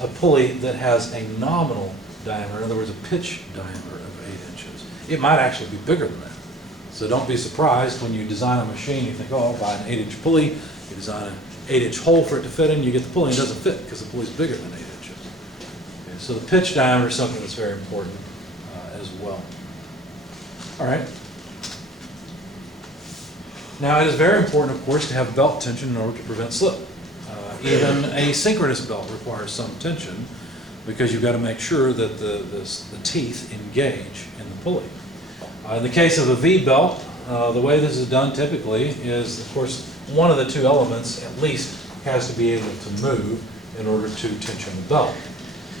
a pulley that has a nominal diameter, in other words, a pitch diameter of 8 inches. It might actually be bigger than that. So don't be surprised when you design a machine, you think, oh, I'll buy an 8-inch pulley, you design an 8-inch hole for it to fit in, you get the pulley, and it doesn't fit because the pulley's bigger than 8 inches. Okay, so the pitch diameter is something that's very important as well. All right. Now, it is very important, of course, to have belt tension in order to prevent slip. Even a synchronous belt requires some tension because you've got to make sure that the teeth engage in the pulley. In the case of a V-belt, the way this is done typically is, of course, one of the two elements at least has to be able to move in order to tension the belt.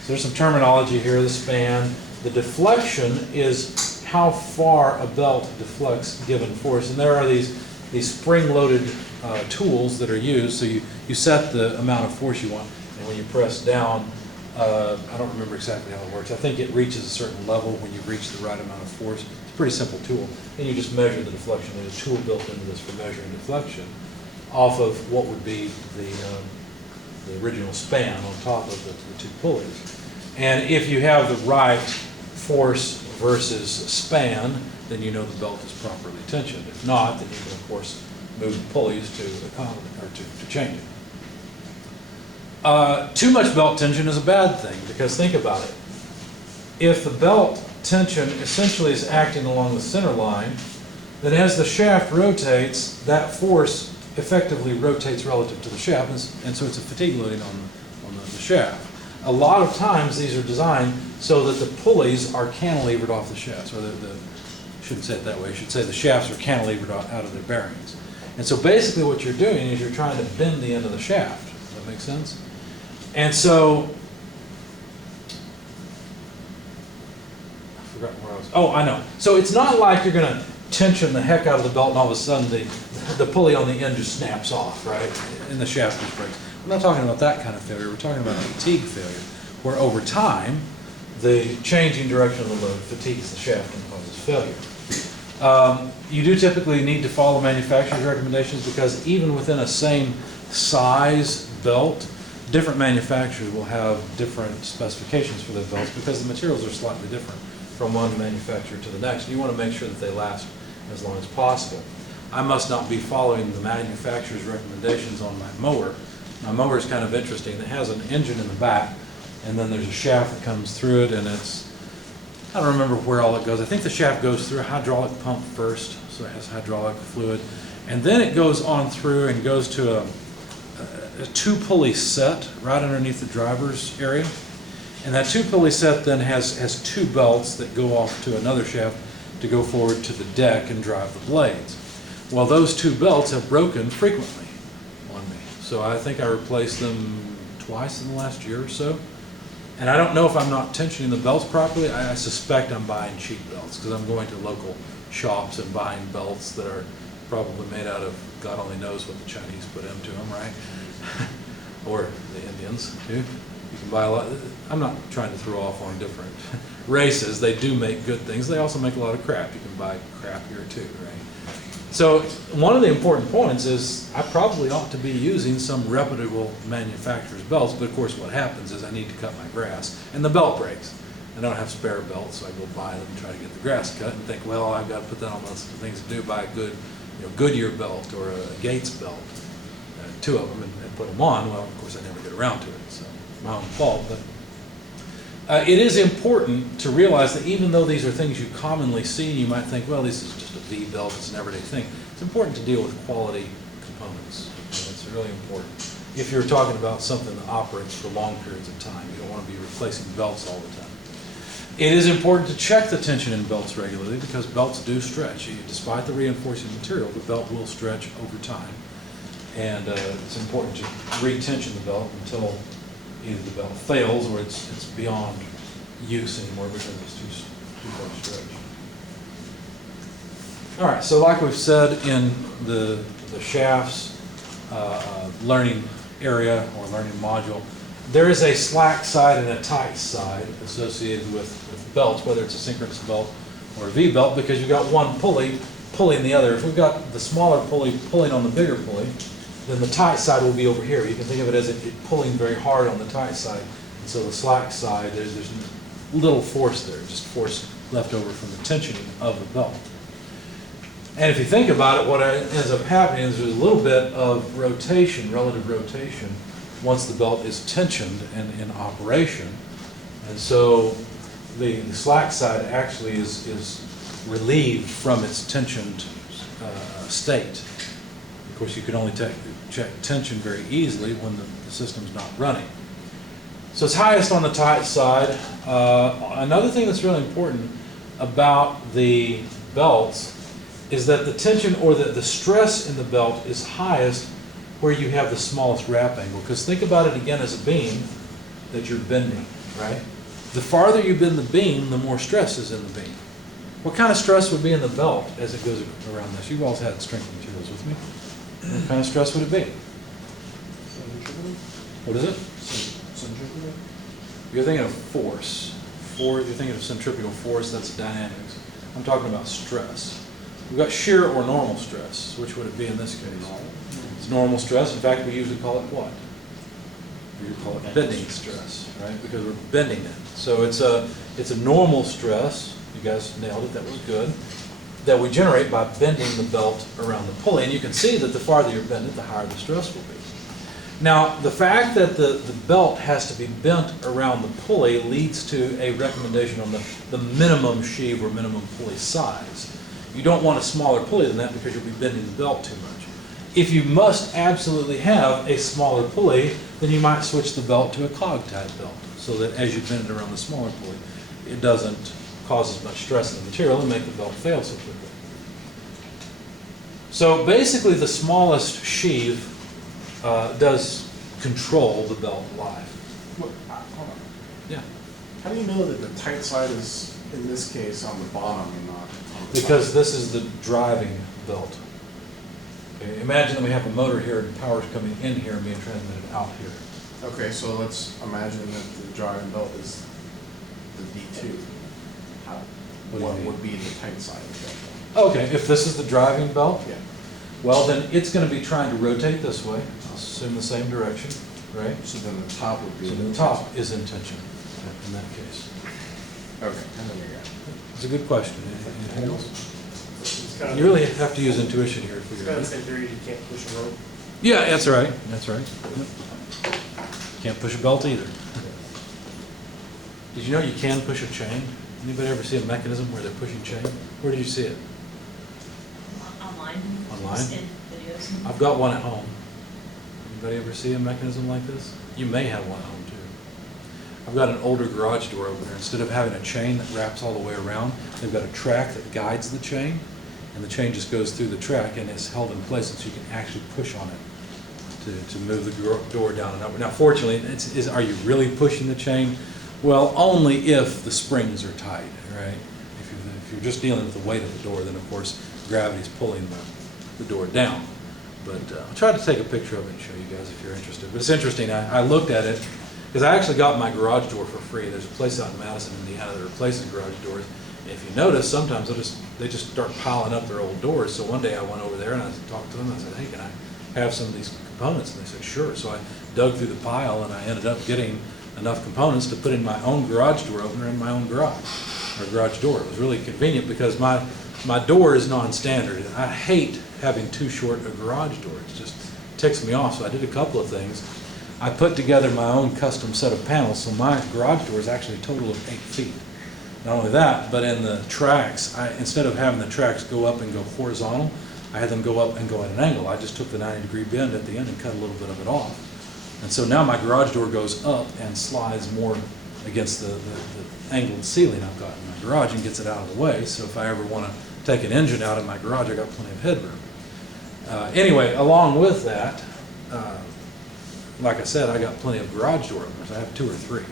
So there's some terminology here, the span. The deflection is how far a belt deflects given force, and there are these spring-loaded tools that are used. So you set the amount of force you want, and when you press down, I don't remember exactly how it works. I think it reaches a certain level when you reach the right amount of force. It's a pretty simple tool. And you just measure the deflection. There's a tool built into this for measuring deflection off of what would be the original span on top of the two pulleys. And if you have the right force versus span, then you know the belt is properly tensioned. If not, then you can, of course, move the pulleys to accommodate or to change it. Too much belt tension is a bad thing because think about it. If the belt tension essentially is acting along the center line, then as the shaft rotates, that force effectively rotates relative to the shaft, and so it's a fatigue loading on the shaft. A lot of times these are designed so that the pulleys are cantilevered off the shafts, or shouldn't say it that way, I should say the shafts are cantilevered out of their bearings. And so basically what you're doing is you're trying to bend the end of the shaft. Does that make sense? And so, I've forgotten where I was. Oh, I know. So it's not like you're going to tension the heck out of the belt and all of a sudden the pulley on the end just snaps off, right? And the shaft just breaks. We're not talking about that kind of failure. We're talking about fatigue failure, where over time, the changing direction of the load fatigues the shaft and causes failure. You do typically need to follow manufacturer's recommendations because even within a same size belt, different manufacturers will have different specifications for their belts because the materials are slightly different from one manufacturer to the next. You want to make sure that they last as long as possible. I must not be following the manufacturer's recommendations on my mower. My mower is kind of interesting. It has an engine in the back, and then there's a shaft that comes through it, and I don't remember where all it goes. I think the shaft goes through a hydraulic pump first, so it has hydraulic fluid, and then it goes on through and goes to a two-pulley set right underneath the driver's area. And that two-pulley set then has two belts that go off to another shaft to go forward to the deck and drive the blades. Well, those two belts have broken frequently on me. So I think I replaced them twice in the last year or so. And I don't know if I'm not tensioning the belts properly. I suspect I'm buying cheap belts because I'm going to local shops and buying belts that are probably made out of God only knows what the Chinese put into them, right? Or the Indians too. You can buy a lot. I'm not trying to throw off on different races. They do make good things. They also make a lot of crap. You can buy crap here too, right? So one of the important points is I probably ought to be using some reputable manufacturer's belts, but of course what happens is I need to cut my grass and the belt breaks. I don't have spare belts, so I go buy them and try to get the grass cut and think, well, I've got to put that on those things to do, buy a good Goodyear belt or a Gates belt, two of them, and put them on. Well, of course I never get around to it, so my own fault. But it is important to realize that even though these are things you commonly see, you might think, well, this is just a V belt, it's an everyday thing. It's important to deal with quality components. It's really important. If you're talking about something that operates for long periods of time, you don't want to be replacing belts all the time. It is important to check the tension in belts regularly because belts do stretch. Despite the reinforcing material, the belt will stretch over time. And it's important to re-tension the belt until either the belt fails or it's beyond use anymore because it's too far stretched. All right, so like we've said in the shafts learning area or learning module, there is a slack side and a tight side associated with belts, whether it's a synchronous belt or a V belt, because you've got one pulley pulling the other. If we've got the smaller pulley pulling on the bigger pulley, then the tight side will be over here. You can think of it as it pulling very hard on the tight side and so the slack side, there's little force there, just force left over from the tensioning of the belt. And if you think about it, what ends up happening is there's a little bit of rotation, relative rotation, once the belt is tensioned and in operation. And so the slack side actually is relieved from its tensioned state. Of course, you can only check tension very easily when the system's not running. So it's highest on the tight side. Another thing that's really important about the belts is that the tension or the stress in the belt is highest where you have the smallest wrap angle. Because think about it again as a beam that you're bending, right? The farther you bend the beam, the more stress is in the beam. What kind of stress would be in the belt as it goes around this? You've all had strength materials with me. What kind of stress would it be? What is it? Centrifugal? You're thinking of force. You're thinking of centrifugal force, that's dynamics. I'm talking about stress. We've got shear or normal stress. Which would it be in this case? It's normal stress. In fact, we usually call it what? We call it bending stress, right? Because we're bending it. So it's a normal stress. You guys nailed it. That was good. That we generate by bending the belt around the pulley. And you can see that the farther you bend it, the higher the stress will be. Now, the fact that the belt has to be bent around the pulley leads to a recommendation on the minimum sheave or minimum pulley size. You don't want a smaller pulley than that because you'll be bending the belt too much. If you must absolutely have a smaller pulley, then you might switch the belt to a cog type belt so that as you bend it around the smaller pulley, it doesn't cause as much stress in the material and make the belt fail so quickly. So basically the smallest sheave does control the belt life. Hold on. Yeah. How do you know that the tight side is, in this case, on the bottom and not on the Because top? this is the driving belt. Okay, imagine that we have a motor here and power's coming in here and being transmitted out here. Okay, so let's imagine that the driving belt is the D2. What do you What mean? would be the tight side of that Okay, if this is the driving belt, belt? Yeah. well then it's going to be trying to rotate this way. I'll assume the same direction, right? So then the top would be. So the top is in tension in that case. Okay, and then we got. It's a good question. Anything else? It's kind of, You really have to use intuition here to it's figure kind it of the out. same theory, you can't push a rope. Yeah, that's right. That's right. Yep. Can't push a belt either. Did you know you can push a chain? Anybody ever see a mechanism where they're pushing chain? Where did you see it? Online. Online? Just in videos. I've got one at home. Anybody ever see a mechanism like this? You may have one at home too. I've got an older garage door opener. Instead of having a chain that wraps all the way around, they've got a track that guides the chain, and the chain just goes through the track and it's held in place so you can actually push on it to move the door down and up. Now fortunately, are you really pushing the chain? Well, only if the springs are tight, right? If you're just dealing with the weight of the door, then of course gravity's pulling the door down. But I'll try to take a picture of it and show you guys if you're interested. But it's interesting, I looked at it, because I actually got my garage door for free. There's a place out in Madison, Indiana that replaces garage doors. And if you notice, sometimes they just start piling up their old doors. So one day I went over there and I talked to them. I said, hey, can I have some of these components? And they said, sure. So I dug through the pile and I ended up getting enough components to put in my own garage door opener in my own garage, or garage door. It was really convenient because my door is non-standard. And I hate having too short a garage door. It just ticks me off. So I did a couple of things. I put together my own custom set of panels, so my garage door is actually a total of 8 feet. Not only that, but in the tracks, instead of having the tracks go up and go horizontal, I had them go up and go at an angle. I just took the 90-degree bend at the end and cut a little bit of it off. And so now my garage door goes up and slides more against the angled ceiling I've got in my garage and gets it out of the way. So if I ever want to take an engine out of my garage, I got plenty of headroom. Anyway, along with that, like I said, I got plenty of garage door openers. I have 2 or 3.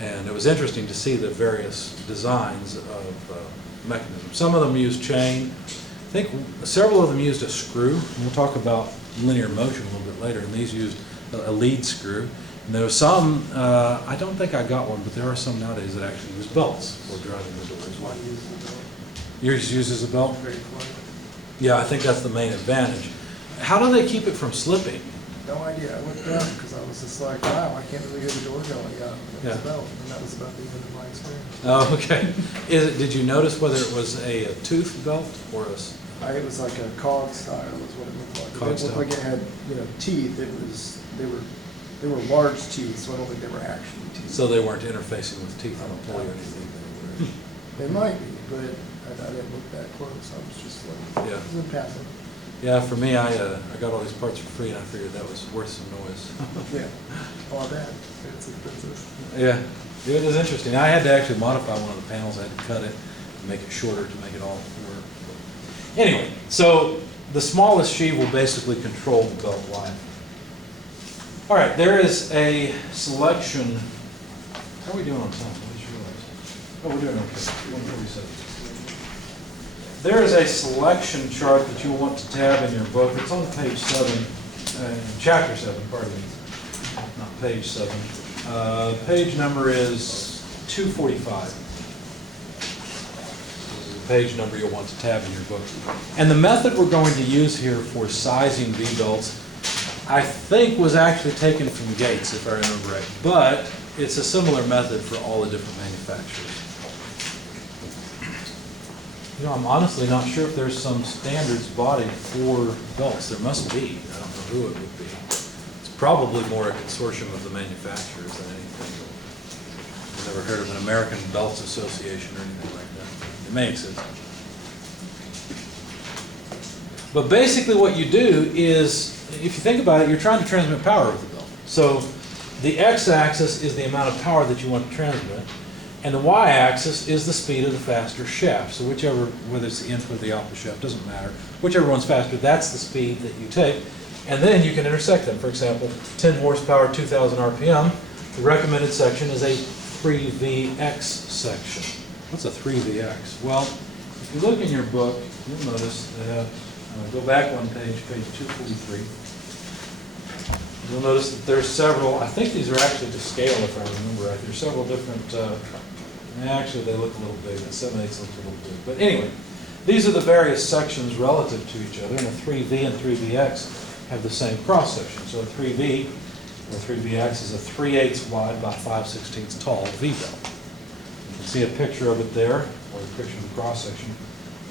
And it was interesting to see the various designs of mechanisms. Some of them used chain. I think several of them used a screw. We'll talk about linear motion a little bit later, and these used a lead screw. And there were some, I don't think I got one, but there are some nowadays that actually use belts for driving the doors. Yours uses a belt? Yeah, I think that's the main advantage. How do they keep it from slipping? no idea. I looked up because I was just like, wow, I can't really hear the door going up. It was Yeah. a belt, and that was about the end of my experience. Oh, okay. Did you notice whether it was a tooth belt or It was like a cog style is what it looked like. Cog It looked style. like it had, teeth. They were large teeth, so I don't think they were actually teeth. so they weren't interfacing with teeth on a pulley or anything? They might be, but I didn't look that close. I was just like, Yeah. it was in passing. Yeah, for me, I got all these parts for free, and I figured that was worth some noise. Yeah. Oh, that. It's expensive. Yeah, it was interesting. I had to actually modify one of the panels. I had to cut it and make it shorter to make it all work. Anyway, so the smallest sheave will basically control the belt line. All right, there is a selection. How are we doing on time? I just realized. Oh, we're doing okay. 147. There is a selection chart that you'll want to tab in your book. It's on page 7, chapter 7, pardon me, not page 7. Page number is 245. This is the page number you'll want to tab in your book. And the method we're going to use here for sizing V-belts, I think was actually taken from Gates, if I remember right. But it's a similar method for all the different manufacturers. I'm honestly not sure if there's some standards body for belts. There must be. I don't know who it would be. It's probably more a consortium of the manufacturers than anything. I've never heard of an American Belts Association or anything like that. It may exist. But basically what you do is, if you think about it, you're trying to transmit power with the belt. So the x-axis is the amount of power that you want to transmit. And the y-axis is the speed of the faster shaft. So whichever, whether it's the input or the output shaft, doesn't matter. Whichever one's faster, that's the speed that you take. And then you can intersect them. For example, 10 horsepower, 2,000 RPM. The recommended section is a 3VX section. What's a 3VX? Well, if you look in your book, you'll notice that, go back one page, page 243. You'll notice that there's several, I think these are actually to scale if I remember right. There's several different, actually they look a little big, the 7/8 looks a little big. But anyway, these are the various sections relative to each other, and a 3V and 3VX have the same cross section. So a 3V or 3VX is a 3/8 wide by 5/16 tall V-belt. You can see a picture of it there, or a picture of the cross section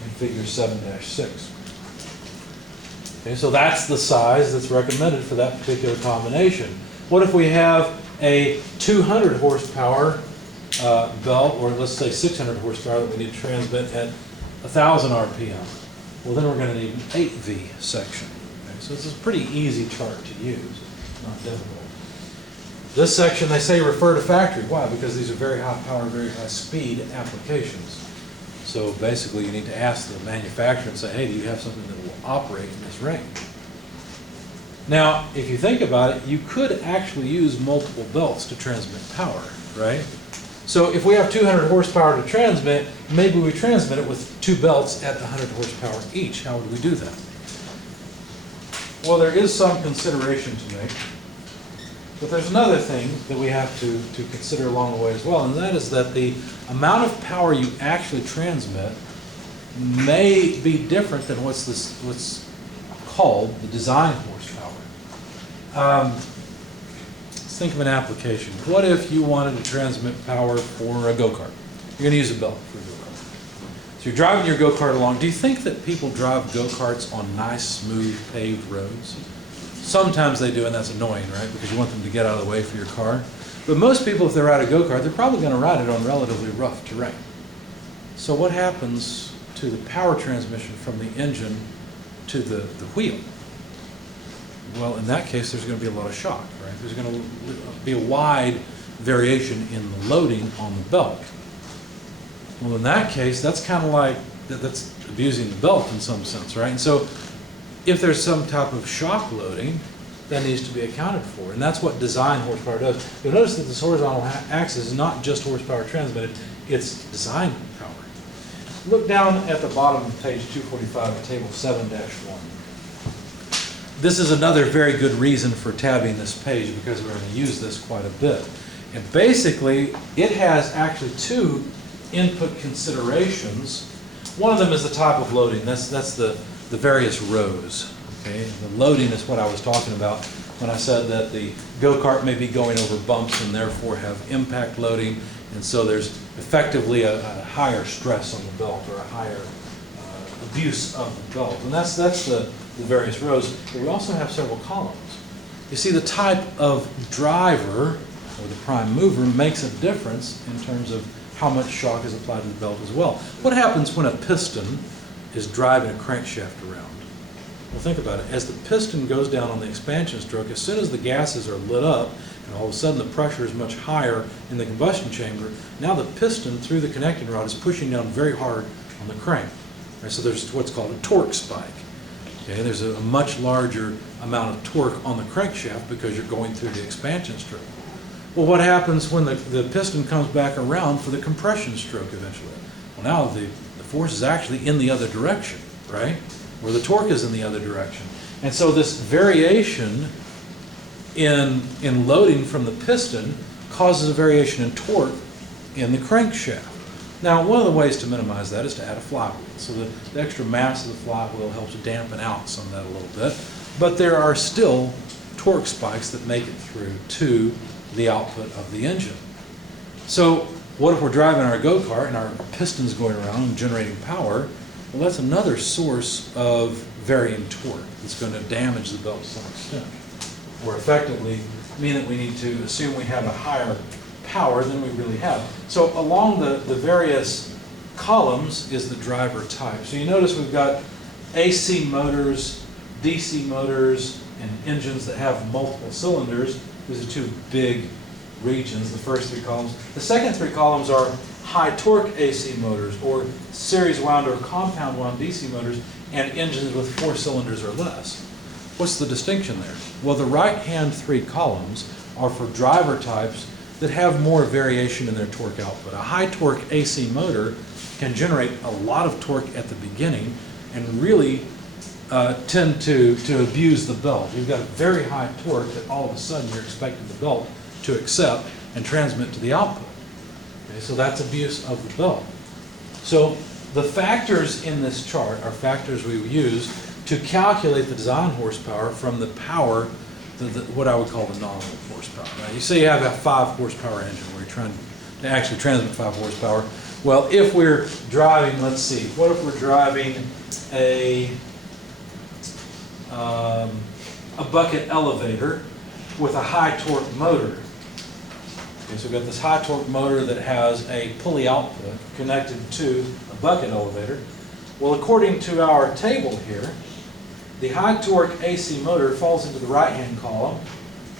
in figure 7-6. Okay, so that's the size that's recommended for that particular combination. What if we have a 200 horsepower belt, or let's say 600 horsepower that we need to transmit at 1,000 RPM? Well, then we're going to need an 8V section. Okay, so this is a pretty easy chart to use. It's not difficult. This section, they say refer to factory. Why? Because these are very high power, very high speed applications. So basically, you need to ask the manufacturer and say, hey, do you have something that will operate in this range? Now, if you think about it, you could actually use multiple belts to transmit power, right? So if we have 200 horsepower to transmit, maybe we transmit it with 2 belts at 100 horsepower each. How would we do that? Well, there is some consideration to make. But there's another thing that we have to consider along the way as well, and that is that the amount of power you actually transmit may be different than what's called the design horsepower. Let's think of an application. What if you wanted to transmit power for a go-kart? You're going to use a belt for a go-kart. So you're driving your go-kart along. Do you think that people drive go-karts on nice, smooth, paved roads? Sometimes they do, and that's annoying, right? Because you want them to get out of the way for your car. But most people, if they ride a go-kart, they're probably going to ride it on relatively rough terrain. So what happens to the power transmission from the engine to the wheel? Well, in that case, there's going to be a lot of shock, right? There's going to be a wide variation in the loading on the belt. Well, in that case, that's kind of like, that's abusing the belt in some sense, right? And so if there's some type of shock loading, that needs to be accounted for. And that's what design horsepower does. You'll notice that this horizontal axis is not just horsepower transmitted, it's design power. Look down at the bottom of page 245 of table 7-1. This is another very good reason for tabbing this page, because we're going to use this quite a bit. And basically, it has actually 2 input considerations. One of them is the type of loading. That's the various rows. Okay, the loading is what I was talking about when I said that the go-kart may be going over bumps and therefore have impact loading, and so there's effectively a higher stress on the belt or a higher abuse of the belt. And that's the various rows. But we also have several columns. You see, the type of driver or the prime mover makes a difference in terms of how much shock is applied to the belt as well. What happens when a piston is driving a crankshaft around? Well, think about it. As the piston goes down on the expansion stroke, as soon as the gases are lit up, and all of a sudden the pressure is much higher in the combustion chamber, now the piston through the connecting rod is pushing down very hard on the crank. Right, so there's what's called a torque spike. Okay, there's a much larger amount of torque on the crankshaft because you're going through the expansion stroke. Well, what happens when the piston comes back around for the compression stroke eventually? Well, now the force is actually in the other direction, right? Or the torque is in the other direction. And so this variation in loading from the piston causes a variation in torque in the crankshaft. Now, one of the ways to minimize that is to add a flywheel. So the extra mass of the flywheel helps dampen out some of that a little bit. But there are still torque spikes that make it through to the output of the engine. So what if we're driving our go-kart and our piston's going around and generating power? Well, that's another source of varying torque that's going to damage the belt to some extent, or effectively mean that we need to assume we have a higher power than we really have. So along the various columns is the driver type. So you notice we've got AC motors, DC motors, and engines that have multiple cylinders. These are two big regions, the first three columns. The second three columns are high torque AC motors, or series wound or compound wound DC motors, and engines with 4 cylinders or less. What's the distinction there? Well, the right-hand three columns are for driver types that have more variation in their torque output. A high torque AC motor can generate a lot of torque at the beginning and really tend to abuse the belt. You've got a very high torque that all of a sudden you're expecting the belt to accept and transmit to the output. Okay, so that's abuse of the belt. So the factors in this chart are factors we use to calculate the design horsepower from the power, what I would call the nominal horsepower. Now, you say you have a 5 horsepower engine where you're trying to actually transmit 5 horsepower. Well, if we're driving, let's see, what if we're driving a bucket elevator with a high torque motor? Okay, so we've got this high torque motor that has a pulley output connected to a bucket elevator. Well, according to our table here, the high torque AC motor falls into the right-hand column,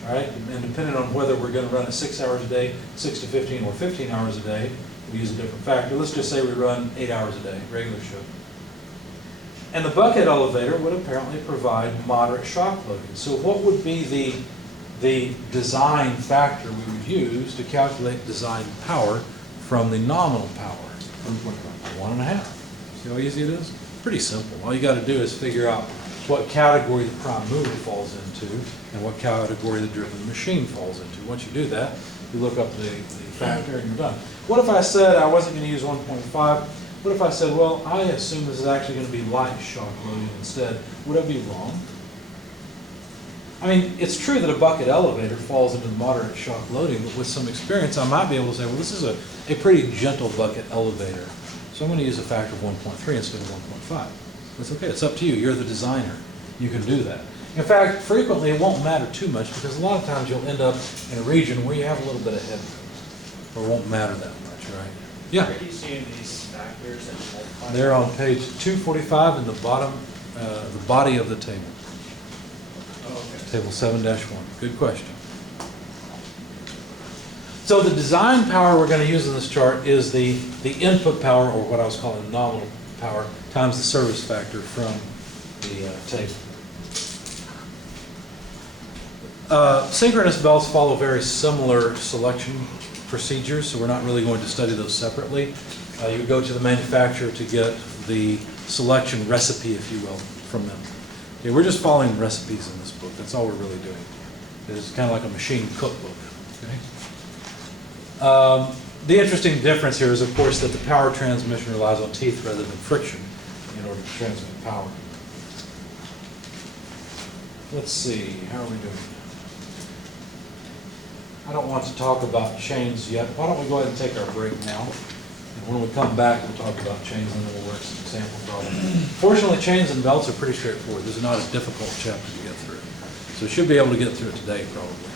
right? And depending on whether we're going to run it 6 hours a day, 6 to 15, or 15 hours a day, we use a different factor. Let's just say we run 8 hours a day, regular shift. And the bucket elevator would apparently provide moderate shock loading. So what would be the design factor we would use to calculate design power from the nominal power? 1.5. See how easy it is? Pretty simple. All you got to do is figure out what category the prime mover falls into and what category the driven machine falls into. Once you do that, you look up the factor and you're done. What if I said I wasn't going to use 1.5? What if I said, well, I assume this is actually going to be light shock loading instead? Would I be wrong? I mean, it's true that a bucket elevator falls into moderate shock loading, but with some experience, I might be able to say, well, this is a pretty gentle bucket elevator. So I'm going to use a factor of 1.3 instead of 1.5. That's okay. It's up to you. You're the designer. You can do that. In fact, frequently it won't matter too much because a lot of times you'll end up in a region where you have a little bit of headroom, or it won't matter that much, right? Yeah. Where are you seeing these factors and multipliers? They're on page 245 in the bottom, the body of the table. Oh, okay. Table 7-1. Good question. So the design power we're going to use in this chart is the input power, or what I was calling nominal power, times the service factor from the table. Synchronous belts follow very similar selection procedures, so we're not really going to study those separately. You go to the manufacturer to get the selection recipe, if you will, from them. Okay, we're just following recipes in this book. That's all we're really doing. It's kind of like a machine cookbook. Okay? The interesting difference here is, of course, that the power transmission relies on teeth rather than friction in order to transmit power. Let's see, how are we doing? I don't want to talk about chains yet. Why don't we go ahead and take our break now? And when we come back, we'll talk about chains and then we'll work some sample problems. Fortunately, chains and belts are pretty straightforward. This is not a difficult chapter to get through. So we should be able to get through it today, probably.